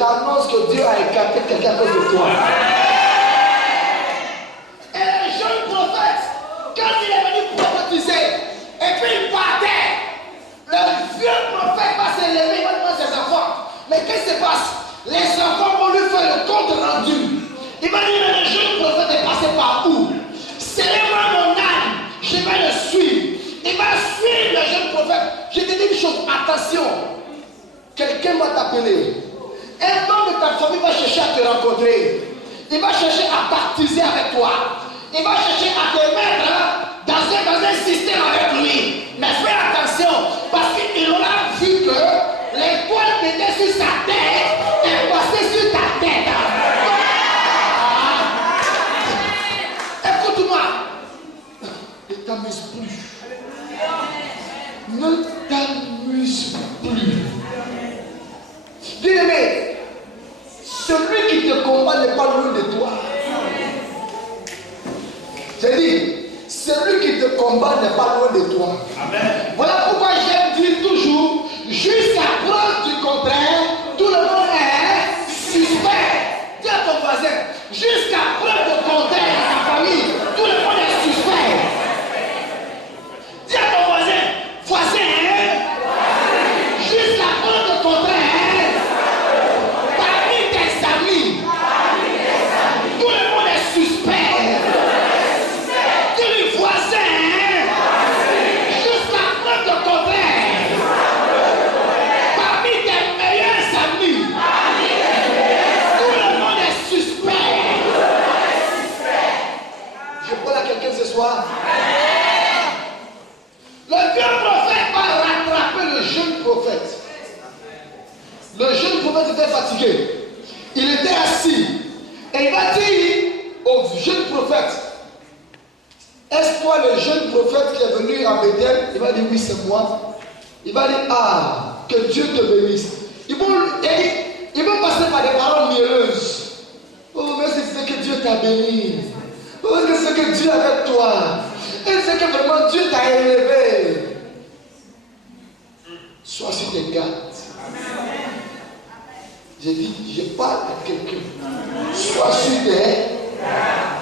t'annonce que Dieu a écarté quelqu'un à cause de toi. Et le jeune prophète, quand il est venu prophétiser, et puis il partait, le vieux prophète va s'élever, il va demander ses enfants. Mais qu'est-ce qui se passe? Les enfants vont lui faire le compte rendu. Il va dire, mais le jeune prophète est passé par où? C'est-moi mon âme, je vais le suivre. Il va suivre le jeune prophète. Je te dis une chose, attention. Quelqu'un va t'appeler. Un membre de ta famille va chercher à te rencontrer. Il va chercher à baptiser avec toi. Il va chercher à te mettre dans un système avec lui. Mais fais attention, parce qu'il aura vu que l'étoile qui était sur sa tête est passée sur ta tête. Écoute-moi. Ne t'amuse plus. Ne t'amuse plus. Bien-aimé, celui qui te combat n'est pas loin de toi. J'ai dit, celui qui te combat n'est pas loin de toi. Amen. Voilà pourquoi j'aime dire toujours, jusqu'à preuve du contraire, tout le monde est suspect. Dis à ton voisin, jusqu'à preuve du contraire dans ta famille, tout le monde est suspect. Dis à ton voisin, jusqu'à preuve du contraire, parmi tes amis, tout le monde est suspect. Dis-lui, voisin, jusqu'à preuve du contraire, parmi tes meilleurs amis, tout le monde est suspect. Je parle à quelqu'un ce soir. Le vieux prophète va rattraper le jeune prophète. Le jeune prophète était fatigué. Il était assis. Et il va dire au jeune prophète, est-ce toi le jeune prophète qui est venu à Bethel? Il va dire oui, c'est moi. Il va dire, ah, que Dieu te bénisse. Ils vont passer par des paroles mielleuses. Oh, mais c'est que Dieu t'a béni. Oh, c'est que Dieu est avec toi. Et c'est que vraiment Dieu t'a élevé. Sois sur tes gardes. J'ai dit, je parle à quelqu'un. Sois sur tes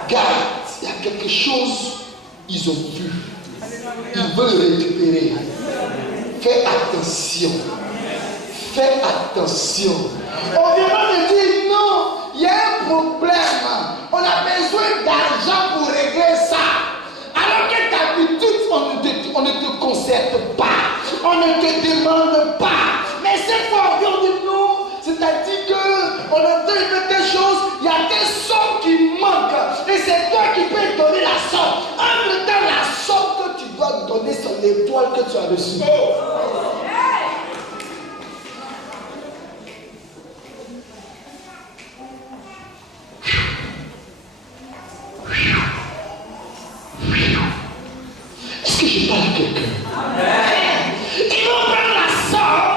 gardes. Il y a quelque chose, ils ont vu. Ils veulent récupérer. Fais attention. Fais attention. On vient me dire, non, il y a un problème. On a besoin d'argent pour régler ça. Alors que d'habitude, on ne te concerte pas. On ne te demande pas. Mais cette fois, on dit non. C'est-à-dire qu'on a fait des choses, il y a des sommes qui manquent. Et c'est toi qui peux donner la somme. Entre-temps, la somme que tu dois donner, c'est l'étoile que tu as reçue. Est-ce que je parle à quelqu'un? Ils vont prendre la somme,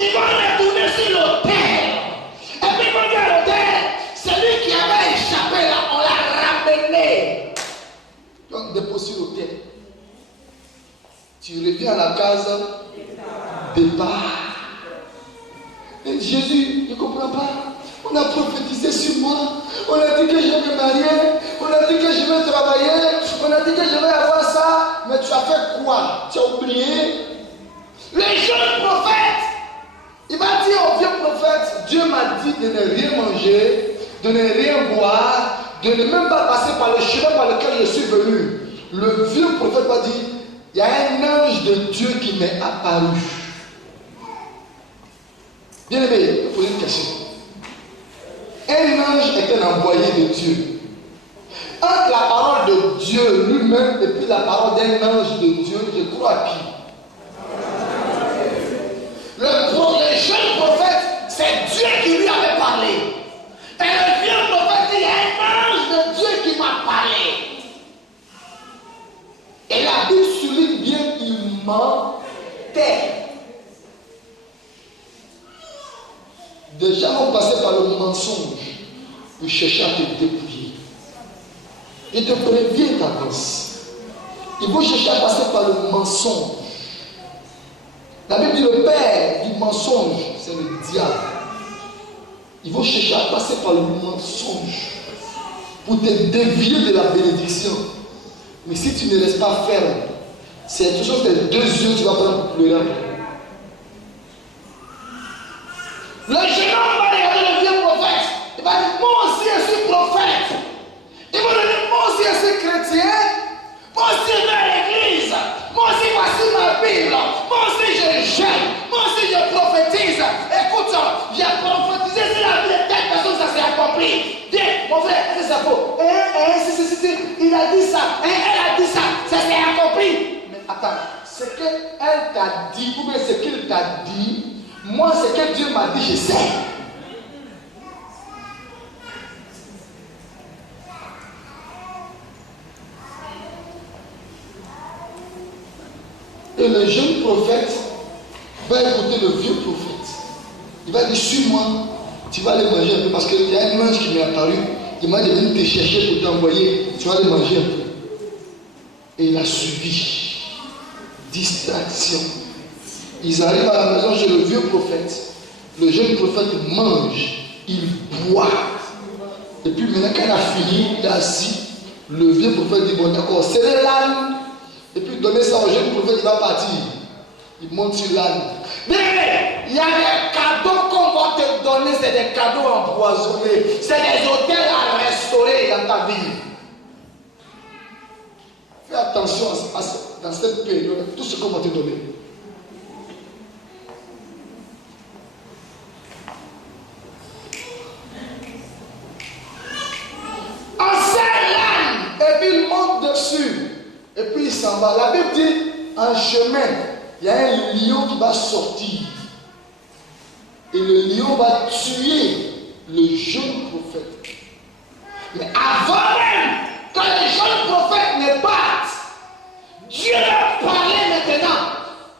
ils vont retourner sur l'autel. Et puis ils vont dire à l'autel, celui qui avait échappé là, on l'a ramené. Donc dépose sur l'autel. Tu reviens à la case départ. Et Jésus, je ne comprends pas. On a prophétisé sur moi. On a dit que je vais me marier. On a dit que je vais travailler. On a dit que je vais avoir ça. Mais tu as fait quoi? Tu as oublié? Les jeunes prophètes, Il va dire au vieux prophète, Dieu m'a dit de ne rien manger, de ne rien boire, de ne même pas passer par le chemin par lequel je suis venu. Le vieux prophète va dire, il y a un ange de Dieu qui m'est apparu. Bien aimé, je vais poser une question. Un ange est un envoyé de Dieu. Entre la parole de Dieu lui-même et puis la parole d'un ange de Dieu, je crois à qui? le jeune prophète, c'est Dieu qui lui avait parlé. Et le vieux prophète dit, il y a un ange de Dieu qui m'a parlé. Et la Bible souligne bien qu'il mentait. Des gens vont passer par le mensonge pour chercher à te dépouiller. Je te préviens d'avance. Ils vont chercher à passer par le mensonge. La Bible dit le père du mensonge, c'est le diable. Ils vont chercher à passer par le mensonge pour te dévier de la bénédiction. Mais si tu ne restes pas ferme, c'est toujours tes 2 yeux tu vas prendre pour pleurer. Le jeune homme va regarder le vieux prophète. Il va dire, moi aussi je suis prophète. Il va dire, moi aussi je suis chrétien. Moi aussi je vais à l'église. Moi aussi voici ma Bible. Moi aussi je jeûne. Moi aussi je prophétise. Écoute, j'ai prophétisé sur la vie de telle personne, ça s'est accompli. Viens, mon frère, c'est ça faux. Si, il a dit ça. Elle a dit ça. Ça s'est accompli. Mais attends, ce qu'elle t'a dit, ou bien ce qu'il t'a dit, moi, ce que Dieu m'a dit, je sais. Et le jeune prophète va écouter le vieux prophète. Il va dire, suis-moi, tu vas aller manger un peu. Parce qu'il y a un ange qui m'est apparu. Il m'a dit, viens te chercher pour t'envoyer. Tu vas aller manger un peu. Et il a suivi. Distraction. Ils arrivent à la maison chez le vieux prophète. Le jeune prophète mange, il boit. Et puis maintenant quand il a fini, il est assis. Le vieux prophète dit, bon d'accord, serrez l'âne. Et puis donnez ça au jeune prophète, il va partir. Il monte sur l'âne. Mais il y a des cadeaux qu'on va te donner, c'est des cadeaux empoisonnés. C'est des hôtels à restaurer dans ta vie. Fais attention dans cette période, tout ce qu'on va te donner. Et puis il monte dessus. Et puis il s'en va. La Bible dit, en chemin, il y a un lion qui va sortir. Et le lion va tuer le jeune prophète. Mais avant même que le jeune prophète ne parte, Dieu a parlé maintenant.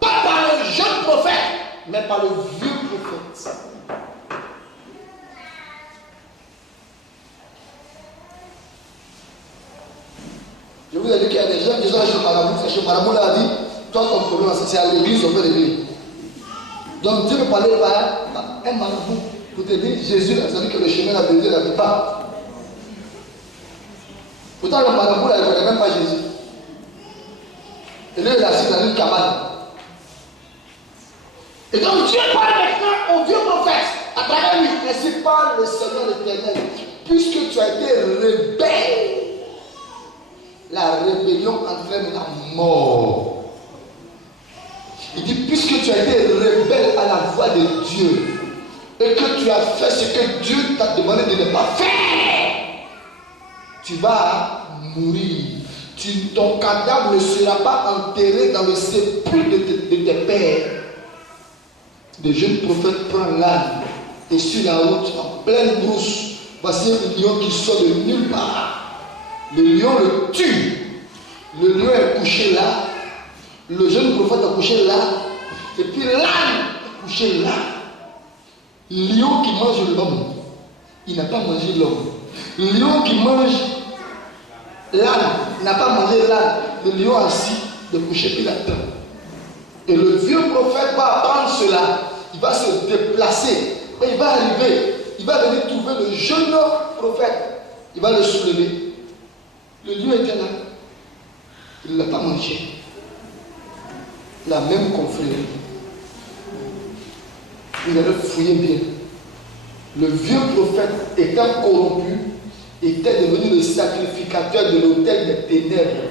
Pas par le jeune prophète, mais par le vieux prophète. Je vous ai dit qu'il y a des gens qui sont chez Maramou. Chez Maramou, là, a dit, toi, ton problème, c'est à l'église, on fait l'église. Donc, Dieu me parlait par un marabout pour te dire, Jésus, c'est-à-dire que le chemin, la vérité, la vie pas. Pourtant, le marabout, là, il ne connaît même pas Jésus. Et là, il est assis dans une cabane. Et donc, Dieu parle maintenant au vieux prophète, à travers lui. Ainsi parle le Seigneur éternel, puisque tu as été rebelle. La rébellion entraîne la mort. Il dit, puisque tu as été rebelle à la voix de Dieu et que tu as fait ce que Dieu t'a demandé de ne pas faire, tu vas mourir. Ton cadavre ne sera pas enterré dans le sépulcre de tes pères. Le jeune prophète prend l'âne et sur la route, en pleine brousse, voici un lion qui sort de nulle part. Le lion le tue. Le lion est couché là. Le jeune prophète est couché là. Et puis l'âne est couché là. Le lion qui mange l'homme, il n'a pas mangé l'homme. Le lion qui mange l'âne n'a pas mangé l'âne. Le lion assis de coucher puis l'attend. Et le vieux prophète va apprendre cela. Il va se déplacer. Et il va arriver. Il va venir trouver le jeune prophète. Il va le soulever. Le lion était là. Il ne l'a pas mangé. La même confrérie. Vous allez fouiller bien. Le vieux prophète étant corrompu, était devenu le sacrificateur de l'autel des ténèbres.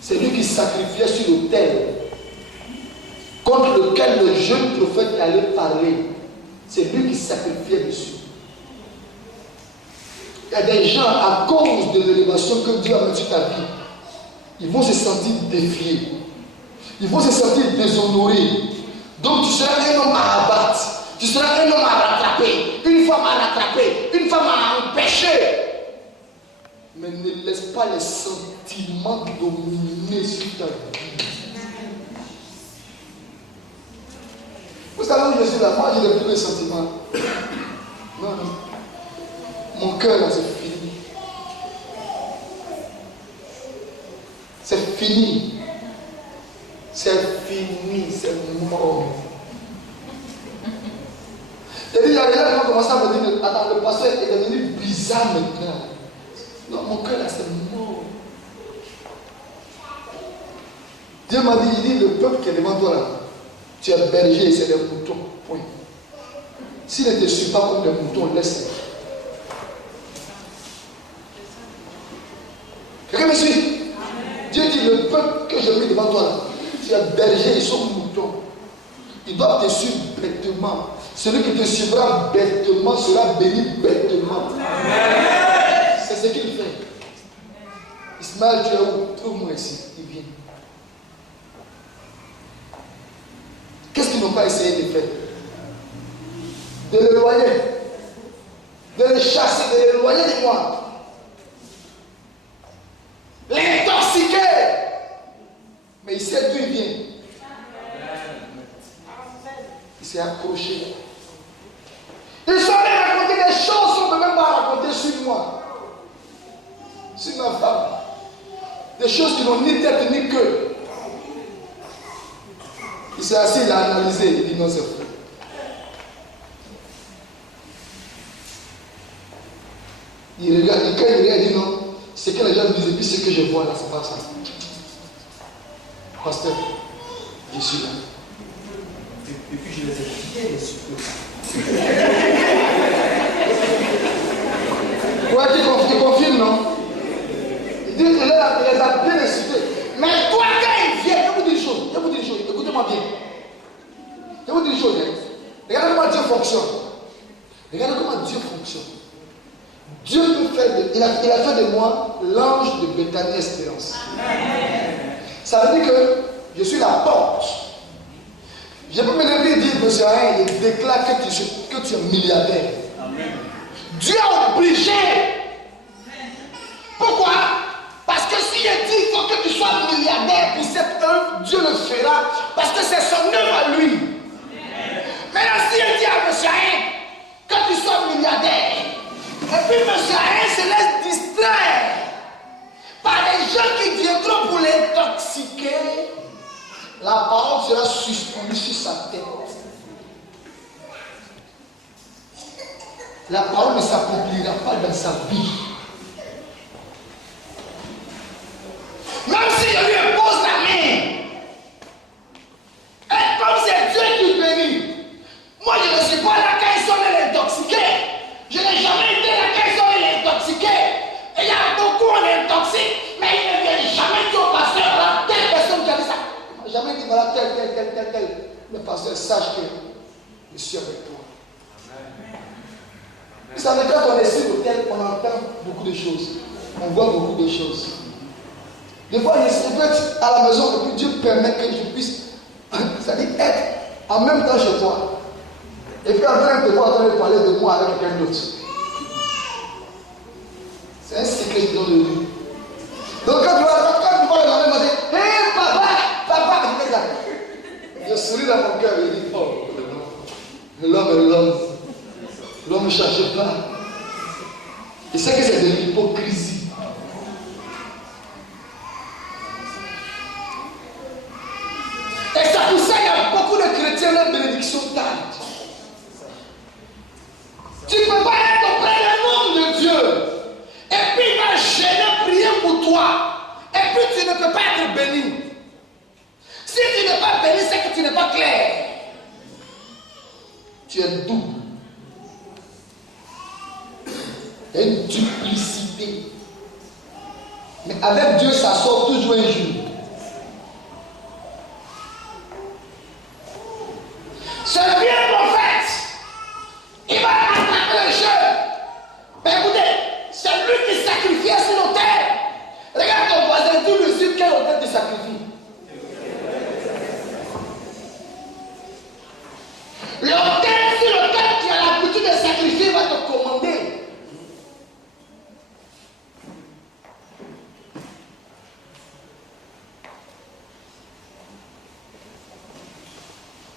C'est lui qui sacrifiait sur l'autel contre lequel le jeune prophète allait parler. C'est lui qui sacrifiait dessus. Il y a des gens, à cause de l'élévation que Dieu a mise sur ta vie, ils vont se sentir défiés. Ils vont se sentir déshonorés. Donc tu seras un homme à abattre. Tu seras un homme à rattraper. Une femme à rattraper. Une femme à empêcher. Mais ne laisse pas les sentiments dominer sur ta vie. Vous savez où je suis là? Moi, je n'ai plus les sentiments. Non, non. Mon cœur, là, c'est fini. C'est fini. C'est fini. C'est mort. Et il y a des gens qui vont commencer à me dire, attends, le pasteur est devenu bizarre maintenant. Non, mon cœur là, c'est mort. Dieu m'a dit, il dit, le peuple qui est devant toi là, tu es berger et c'est des moutons. Point. S'il ne te suit pas comme des moutons, laisse-les. Quelqu'un me suit? Dieu dit, le peuple que j'ai mis devant toi là, tu es berger, ils sont moutons. Ils doivent te suivre bêtement. Celui qui te suivra bêtement sera béni bêtement. C'est ce qu'il fait. Ismaël, tu es où? Trouve-moi ici. Il vient. Qu'est-ce qu'ils n'ont pas essayé de faire? De l'éloigner. De le chasser, de l'éloigner de moi. L'intoxiquer. Mais il sait d'où il vient. Il s'est accroché. Ils sont allés raconter des choses qu'on ne peut même pas raconter sur moi. Sur ma femme. Des choses qui n'ont ni tête ni queue. Il s'est assis, il a analysé, il dit non, c'est faux. Il regarde, et quand il regarde, il dit non, c'est que les gens disent, et puis ce que je vois là, c'est pas ça. Pasteur, je suis là. Et puis je les ai bien insultés. Ouais, tu confirmes, non? Il dit, il les a bien insultés. Mais toi, quand il vient, je vous dis une chose, écoutez-moi bien. Je vous dis une chose, regardez comment Dieu fonctionne. Regardez comment Dieu fonctionne. Dieu peut faire il a fait de moi l'ange de Bethany Espérance. Ça veut dire que je suis la porte. Je peux me lever et dire, monsieur Alain, il déclare que tu es milliardaire. Amen. Dieu est obligé. Pourquoi? Parce que s'il dit il faut que tu sois milliardaire pour cette œuvre, Dieu le fera. Parce que c'est son œuvre à lui. Maintenant, s'il dit à monsieur Alain que tu sois milliardaire, et puis monsieur Alain se laisse distraire par les gens qui viendront pour l'intoxiquer, la parole sera suspendue sur sa tête. La parole ne s'accomplira pas dans sa vie. Même si je lui impose la main, et comme c'est Dieu qui bénit, moi je ne suis pas là quand ils sont intoxiqués. Je n'ai jamais été là quand ils sont intoxiqués. Et il y a beaucoup on intoxique, mais ils ne viennent jamais dire au pasteur, voilà telle personne qui a dit ça. Jamais dit voilà tel. Le pasteur sache que je suis avec toi. Vous savez, quand on est sur l'hôtel, on entend beaucoup de choses. On voit beaucoup de choses. Des fois, je peux être à la maison et puis Dieu permet que je puisse, c'est-à-dire être en même temps chez toi. Et puis en train de parler de moi avec quelqu'un d'autre. C'est un secret que je donne de lui. Donc quand tu vas me dire, hé papa, je fais ça. Je souris dans mon cœur et je dis, oh, l'homme est l'homme. L'homme ne cherche pas. Il sait que c'est de l'hypocrisie. Et ça pour ça, il y a beaucoup de chrétiens, leur bénédiction tarde. Tu ne peux pas être auprès d'un homme de Dieu. Et puis il va gêner, prier pour toi. Et puis tu ne peux pas être béni. Si tu n'es pas béni, c'est que tu n'es pas clair. Tu es double. Il y a une duplicité. Mais avec Dieu, ça sort toujours un jour. Ce vieux prophète, il va attraper le jeu. Mais écoutez, c'est lui qui sacrifiait sur l'autel. Regarde ton voisin, dis-lui sur quel autel tu sacrifies. L'autel sur lequel tu as l'habitude de sacrifier va te commander.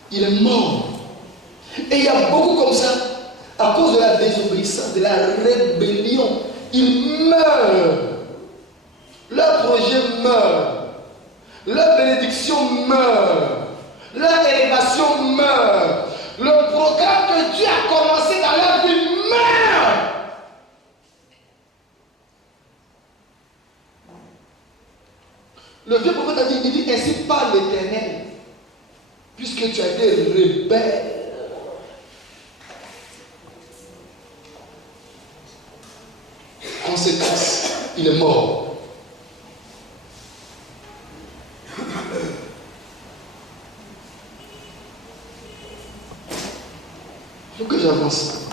Il est mort. Et il y a beaucoup comme ça, à cause de la désobéissance, de la rébellion. Ils meurent. Leur projet meurt. Leur bénédiction meurt. Leur élévation meurt. Le programme que Dieu a commencé dans leur vie meurt. Le vieux prophète a dit, il dit, ainsi parle l'Éternel, puisque tu as été rebelle. Conséquence, il est mort. Il faut que j'avance.